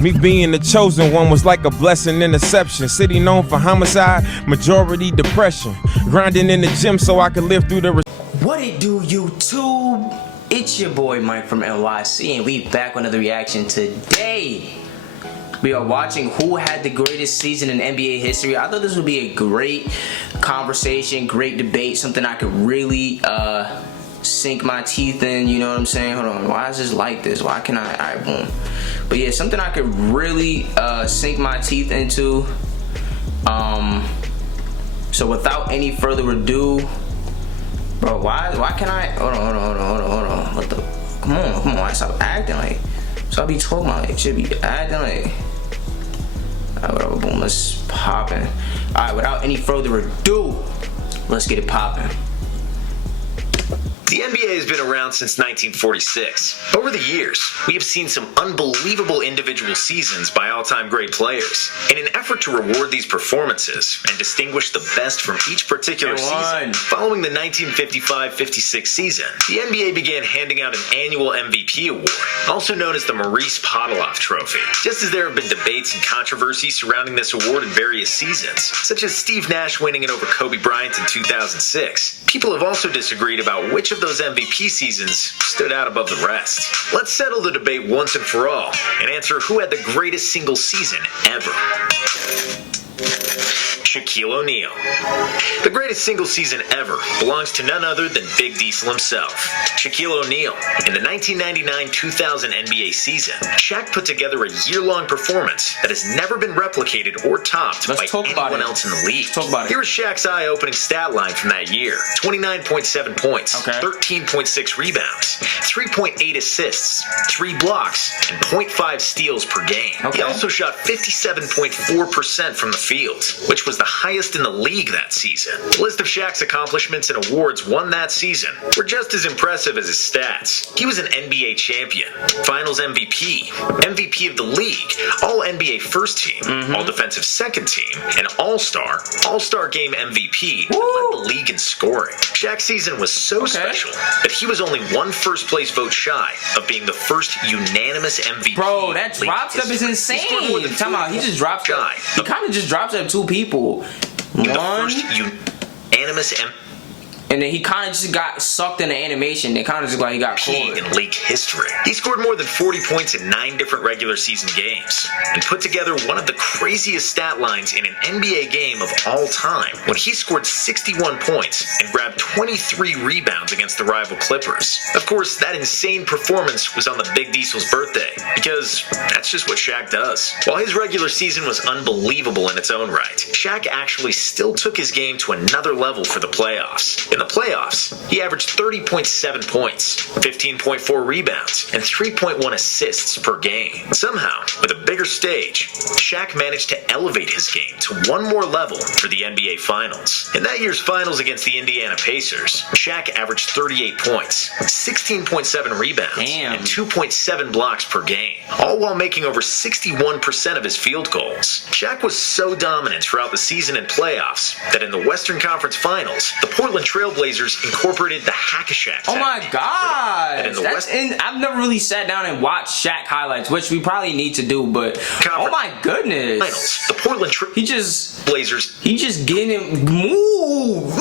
Me being the chosen one was like a blessing in deception. City known for homicide, majority depression. Grinding in the gym so I could live through the... What it do, YouTube? It's your boy Mike from NYC, and we back with another reaction today. We are watching who had the greatest season in NBA history. I thought this would be a great conversation, great debate, something I could really sink my teeth in, you know what I'm saying? Hold on, why is this like this? Why can I? Alright, boom. But yeah, something I could really sink my teeth into. So without any further ado, bro, why can I? Hold on. What the? Come on, I stop acting like. So I be talking about like, should be acting like. Alright, whatever, boom, let's pop in. Alright, without any further ado, let's get it popping. The NBA has been around since 1946. Over the years, we have seen some unbelievable individual seasons by all-time great players. In an effort to reward these performances and distinguish the best from each particular season, following the 1955-56 season, the NBA began handing out an annual MVP award, also known as the Maurice Podoloff Trophy. Just as there have been debates and controversy surrounding this award in various seasons, such as Steve Nash winning it over Kobe Bryant in 2006, people have also disagreed about which of those MVP seasons stood out above the rest. Let's settle the debate once and for all and answer who had the greatest single season ever. Shaquille O'Neal. The greatest single season ever belongs to none other than Big Diesel himself. Shaquille O'Neal. In the 1999-2000 NBA season, Shaq put together a year-long performance that has never been replicated or topped by anyone else in the league. Here is Shaq's eye-opening stat line from that year. 29.7 points, 13.6 rebounds, 3.8 assists, 3 blocks, and 0.5 steals per game. He also shot 57.4% from the field, which was the highest in the league that season. The list of Shaq's accomplishments and awards won that season were just as impressive as his stats. He was an NBA champion, Finals MVP, MVP of the league, All NBA First Team, All Defensive Second Team, and All-Star Game MVP, and led the league in scoring. Shaq's season was so special that he was only one first-place vote shy of being the first unanimous MVP. Bro, that drop step is insane. Talking about, he just drops up. He kind of just drops up 2 people. The first unanimous MVP. And then he kind of just got sucked into animation. It kind of just like he got caught. In league history. He scored more than 40 points in 9 different regular season games and put together one of the craziest stat lines in an NBA game of all time when he scored 61 points and grabbed 23 rebounds against the rival Clippers. Of course, that insane performance was on the Big Diesel's birthday because that's just what Shaq does. While his regular season was unbelievable in its own right, Shaq actually still took his game to another level for the playoffs. In the playoffs, he averaged 30.7 points, 15.4 rebounds, and 3.1 assists per game. Somehow, with a bigger stage, Shaq managed to elevate his game to one more level for the NBA Finals. In that year's Finals against the Indiana Pacers, Shaq averaged 38 points, 16.7 rebounds, and 2.7 blocks per game, all while making over 61% of his field goals. Shaq was so dominant throughout the season and playoffs that in the Western Conference Finals, the Portland Trailblazers incorporated the hack-a-Shack technique. Oh my gosh! I've never really sat down and watched Shaq highlights, which we probably need to do, but oh my goodness. Finals, the Portland Blazers. He just getting him move.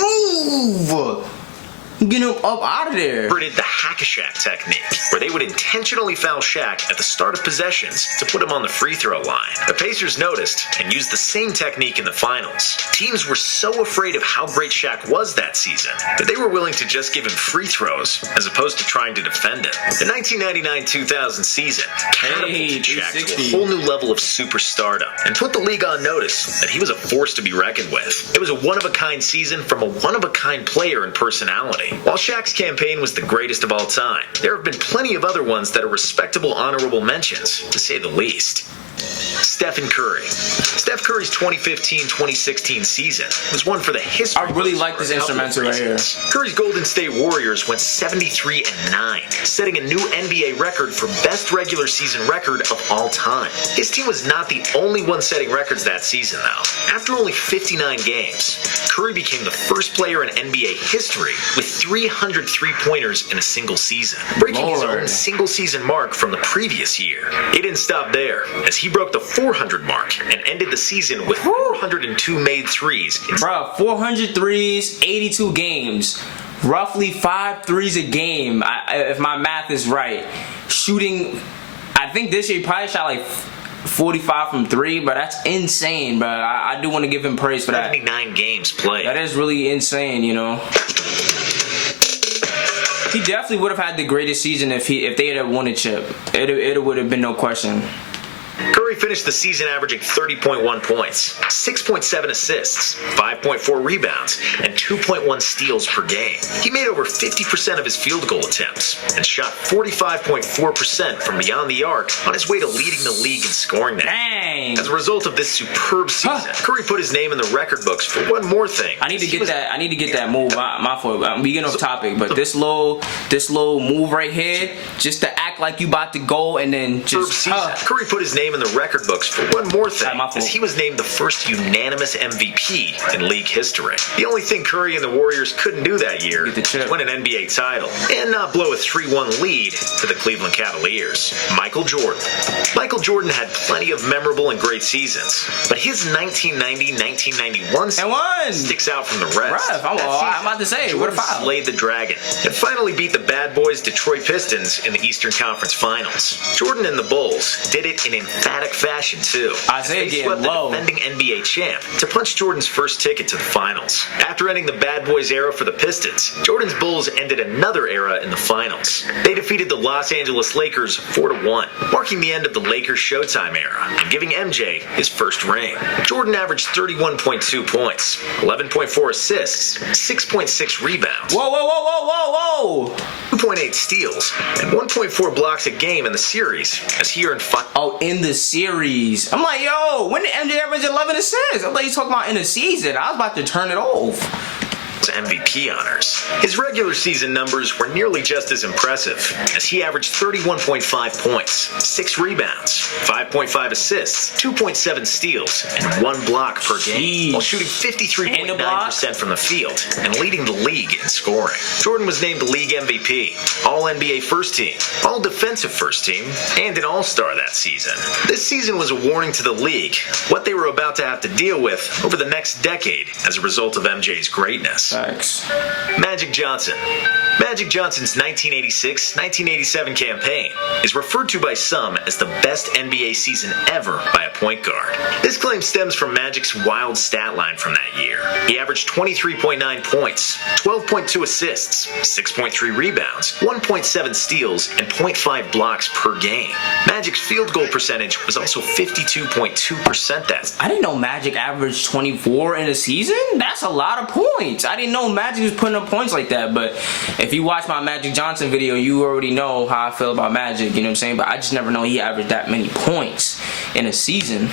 Get him up out of there. The hack-a-Shack technique, where they would intentionally foul Shaq at the start of possessions to put him on the free throw line. The Pacers noticed and used the same technique in the finals. Teams were so afraid of how great Shaq was that season that they were willing to just give him free throws as opposed to trying to defend him. The 1999-2000 season catapulted Shaq to a whole new level of superstardom and put the league on notice that he was a force to be reckoned with. It was a one-of-a-kind season from a one-of-a-kind player and personality. While Shaq's campaign was the greatest of all time, there have been plenty of other ones that are respectable honorable mentions, to say the least. Steph and Curry. Steph Curry's 2015-2016 season was one for the history. I really like this instrumental right here. Curry's Golden State Warriors went 73-9, setting a new NBA record for best regular season record of all time. His team was not the only one setting records that season, though. After only 59 games, Curry became the first player in NBA history with 300 three-pointers in a single season, breaking his own single-season mark from the previous year. He didn't stop there, as he broke the 400 mark and ended the season with 402 made threes. Bro, 400 threes, 82 games. Roughly 5 threes a game, if my math is right. Shooting, I think this year he probably shot like 45 from 3, but that's insane, bro. I do want to give him praise for that. 79 games played. That is really insane, you know. He definitely would have had the greatest season if they had won a chip. It would have been no question. Curry finished the season averaging 30.1 points, 6.7 assists, 5.4 rebounds, and 2.1 steals per game. He made over 50% of his field goal attempts and shot 45.4% from beyond the arc on his way to leading the league in scoring that. Dang! As a result of this superb season, Curry put his name in the record books for one more thing. I need to get that move. My fault. I'm getting off topic, but this little move right here, just to act like you about to go and then just. Curry put his name in the record books for one more thing, as he was named the first unanimous MVP in league history. The only thing Curry and the Warriors couldn't do that year was win an NBA title and not blow a 3-1 lead to the Cleveland Cavaliers. Michael Jordan had plenty of memorable and great seasons, but his 1990-1991 season sticks out from the rest. I'm about to say, Jordan slayed the Dragon and finally beat the bad boys Detroit Pistons in the Eastern Conference Finals. Jordan and the Bulls did it in emphatic fashion too. Isaiah they swept getting low. the defending NBA champ to punch Jordan's first ticket to the finals. After ending the bad boys era for the Pistons, Jordan's Bulls ended another era in the finals. They defeated the Los Angeles Lakers 4-1, marking the end of the Lakers Showtime era and giving MJ his first ring. Jordan averaged 31.2 points, 11.4 assists, 6.6 rebounds. Whoa! 2.8 steals, and 1.4 blocks a game in the series as he earned 5. Oh, in the series. I'm like, yo, when did MJ average 11 assists? I thought you talking about in the season. I was about to turn it off. MVP honors. His regular season numbers were nearly just as impressive, as he averaged 31.5 points, 6 rebounds, 5.5 assists, 2.7 steals, and 1 block per game, while shooting 53.9% from the field and leading the league in scoring. Jordan was named the league MVP, All-NBA First Team, All-Defensive First Team, and an All-Star that season. This season was a warning to the league what they were about to have to deal with over the next decade as a result of MJ's greatness. Thanks. Magic Johnson. Magic Johnson's 1986-1987 campaign is referred to by some as the best NBA season ever by a point guard. This claim stems from Magic's wild stat line from that year. He averaged 23.9 points, 12.2 assists, 6.3 rebounds, 1.7 steals, and 0.5 blocks per game. Magic's field goal percentage was also 52.2% that season. I didn't know Magic averaged 24 in a season? That's a lot of points. I didn't know Magic was putting up points like that, but if you watch my Magic Johnson video, you already know how I feel about Magic, you know what I'm saying? But I just never know he averaged that many points in a season.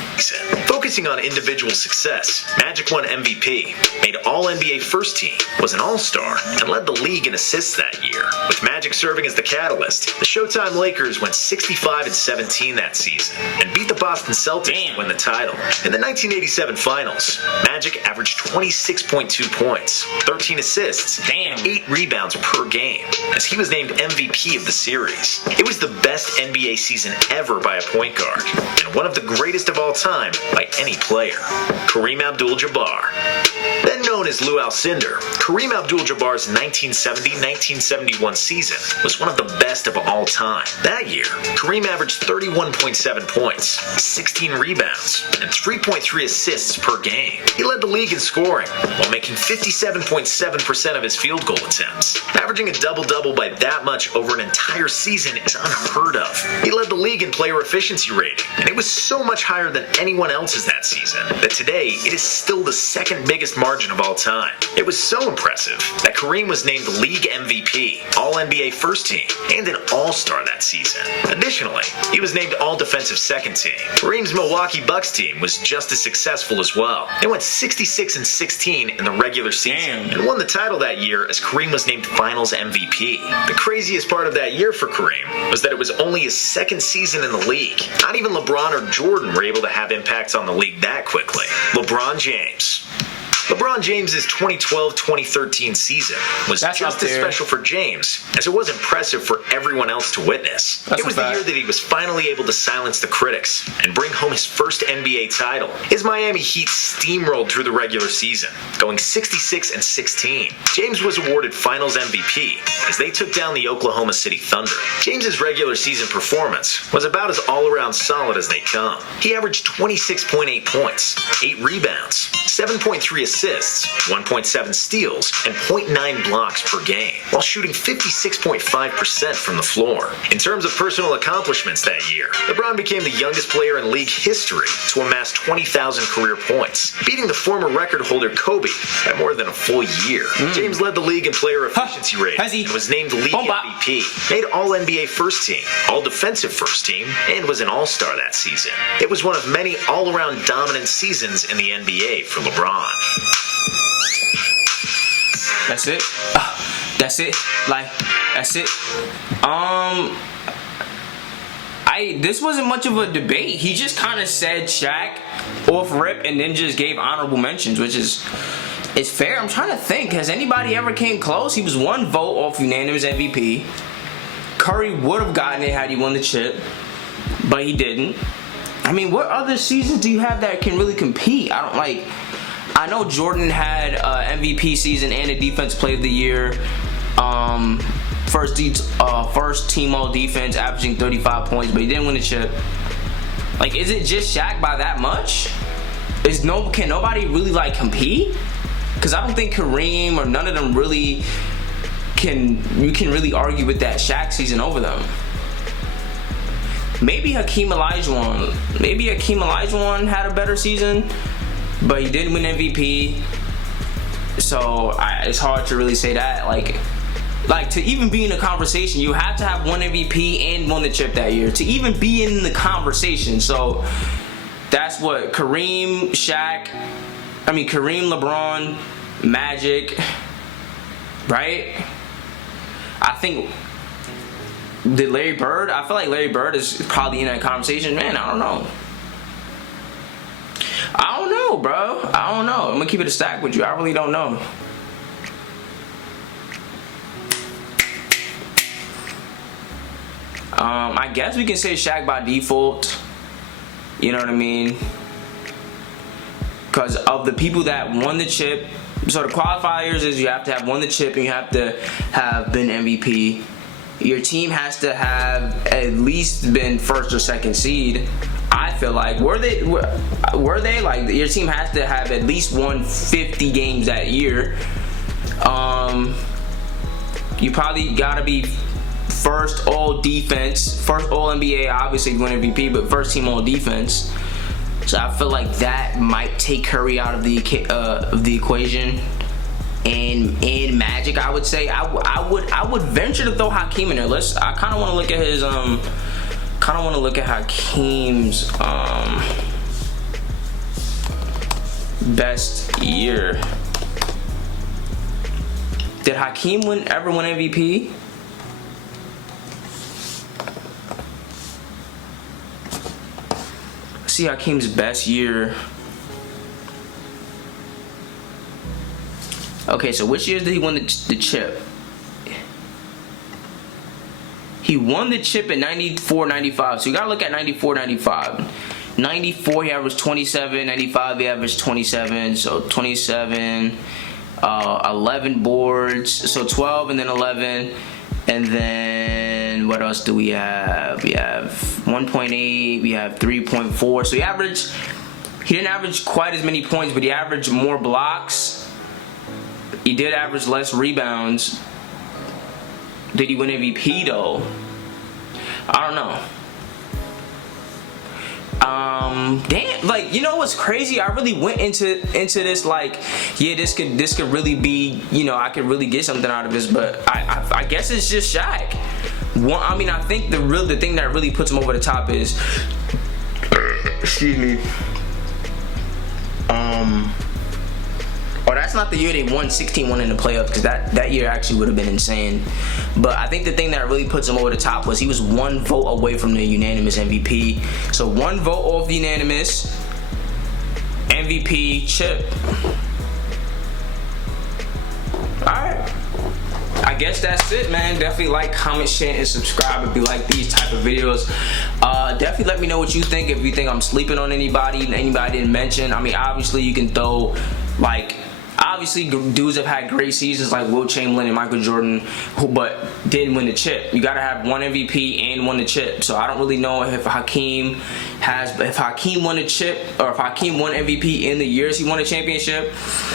Focusing on individual success, Magic won MVP, made All-NBA First Team, was an All-Star, and led the league in assists that year. With Magic serving as the catalyst, the Showtime Lakers went 65-17 that season and beat the Boston Celtics to win the title. In the 1987 Finals, Magic averaged 26.2 points, 13 assists, and 8 rebounds per game, as he was named MVP of the series. It was the best NBA season ever by a point guard, and one of the greatest of all time by any player. Kareem AbdulJabbar. Then known as Lou Alcindor, Kareem AbdulJabbar's 1970-1971 season was one of the best of all time. That year, Kareem averaged 31.7 points, 16 rebounds, and 3.3 assists per game. He led the league in scoring, while making 57.7% of his field goal attempts. Averaging a double-double by that much over an entire season is unheard of. He led the league in player efficiency rating, and it was so much higher than anyone else's that season that today it is still the second biggest margin of all all time. It was so impressive that Kareem was named League MVP, All-NBA First Team, and an All-Star that season. Additionally, he was named All-Defensive Second Team. Kareem's Milwaukee Bucks team was just as successful as well. They went 66-16 in the regular season and won the title that year as Kareem was named Finals MVP. The craziest part of that year for Kareem was that it was only his second season in the league. Not even LeBron or Jordan were able to have impacts on the league that quickly. LeBron James. LeBron James' 2012-2013 season was just as special for James as it was impressive for everyone else to witness. It was the year that he was finally able to silence the critics and bring home his first NBA title. His Miami Heat steamrolled through the regular season, going 66-16. James was awarded Finals MVP as they took down the Oklahoma City Thunder. James's regular season performance was about as all-around solid as they come. He averaged 26.8 points, 8 rebounds, 7.3 assists, 1.7 steals, and 0.9 blocks per game, while shooting 56.5% from the floor. In terms of personal accomplishments that year, LeBron became the youngest player in league history to amass 20,000 career points, beating the former record holder Kobe by more than a full year. James led the league in player efficiency rating and was named League MVP, made All-NBA First Team, All-Defensive First Team, and was an All-Star that season. It was one of many all-around dominant seasons in the NBA for LeBron. That's it. That's it. Like, that's it. This wasn't much of a debate. He just kind of said Shaq off rip and then just gave honorable mentions, which is fair. I'm trying to think. Has anybody ever came close? He was one vote off unanimous MVP. Curry would have gotten it had he won the chip, but he didn't. I mean, what other seasons do you have that can really compete? I know Jordan had MVP season and a Defense Player of the Year. First team all defense, averaging 35 points, but he didn't win the chip. Like, is it just Shaq by that much? Can nobody really compete? Because I don't think Kareem or none of them really you can really argue with that Shaq season over them. Maybe Hakeem Olajuwon. Maybe Hakeem Olajuwon had a better season, but he didn't win MVP. So it's hard to really say that. Like to even be in the conversation, you have to have one MVP and won the chip that year to even be in the conversation. So that's what Kareem, LeBron, Magic, right? I think. Did Larry Bird? I feel like Larry Bird is probably in that conversation. Man, I don't know. Bro. I don't know. I'm gonna keep it a stack with you. I really don't know. I guess we can say Shaq by default. You know what I mean? Because of the people that won the chip. So the qualifiers is you have to have won the chip and you have to have been MVP. Your team has to have at least been first or second seed. I feel like were they like your team has to have at least won 50 games that year. You probably gotta be first all defense, first all NBA, obviously win MVP, but first team all defense. So I feel like that might take Curry out of the equation. And Magic, I would say I would venture to throw Hakeem in there. I kind of want to look at his Hakeem's best year. Did Hakeem ever win MVP? See Hakeem's best year. Okay, so which years did he win the chip? He won the chip in 94-95, so you gotta look at 94-95. 94 he averaged 27, 95 he averaged 27, so 27, 11 boards, so 12 and then 11, and then what else do we have? We have 1.8, we have 3.4, so he didn't average quite as many points, but he averaged more blocks. He did average less rebounds. Did he win MVP though? I don't know. Damn, like, you know what's crazy? I really went into this like, yeah, this could really be, you know, I could really get something out of this, but I guess it's just Shaq. I mean, I think the thing that really puts him over the top is, excuse me. Oh, that's not the year they won 16-1 in the playoffs, because that year actually would have been insane. But I think the thing that really puts him over the top was he was one vote away from the unanimous MVP. So one vote off the unanimous MVP chip. Alright. I guess that's it, man. Definitely like, comment, share, and subscribe if you like these type of videos. Definitely let me know what you think. If you think I'm sleeping on anybody I didn't mention. I mean, obviously you can throw, like, obviously dudes have had great seasons like Will Chamberlain and Michael Jordan, but didn't win the chip. You gotta have one MVP and won the chip. So I don't really know if Hakeem won the chip, or if Hakeem won MVP in the years he won a championship,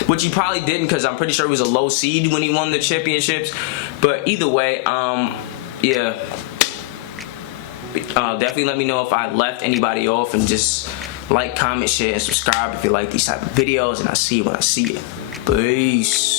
which he probably didn't, because I'm pretty sure he was a low seed when he won the championships. But either way, yeah. Definitely let me know if I left anybody off, and just like, comment, share, and subscribe if you like these type of videos, and I'll see you when I see you. Peace.